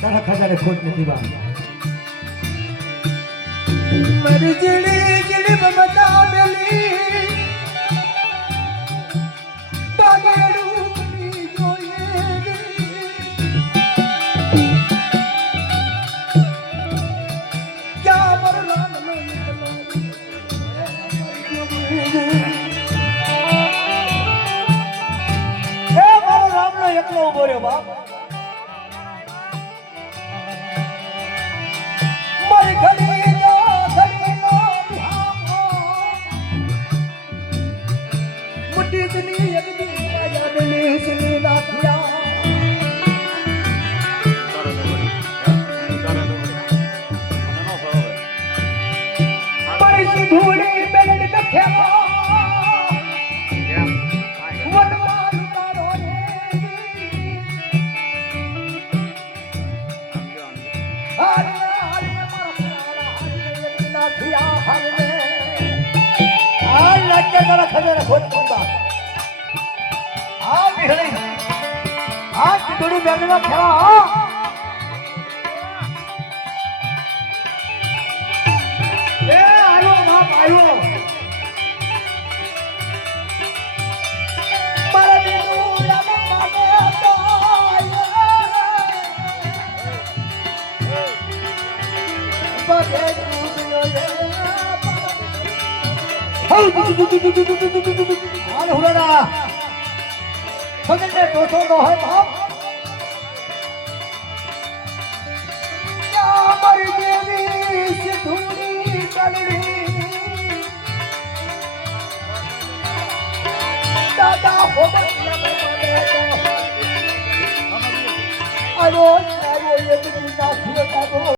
તારા ખજાને ખોટ નથી બા મારી જીડી જીડી બબતા મેલી બાગેડું ની જોઈએ ક્યાં મરલા મારો રામનો એકલો ઉભો રહ્યો બાપ મારી ઘડી મુઠ્ઠી જની એક દી રાજા બની સની નાખ્યા પૈસી ધૂળી બેડ નખ્યા વનમાં ઉતારો રે હારે હારે મારા હારે નાખ્યા હારે આ લાગે તારા ખજાને ખોટ નથી બા આ બિહળી આ ચીડોડી બેંગના ખેલા હા એ આવ્યો બાપ આવ્યો મારા દીકરા માગે તો બગે દૂધનો રે હાલ હુરાડા ખજાને ટોટો નો હોય બાપ મારી દેવી સિંધુની કલડી દાદા હોબત આવ્યો આવ્યો એક દી નાખ્યો દાદો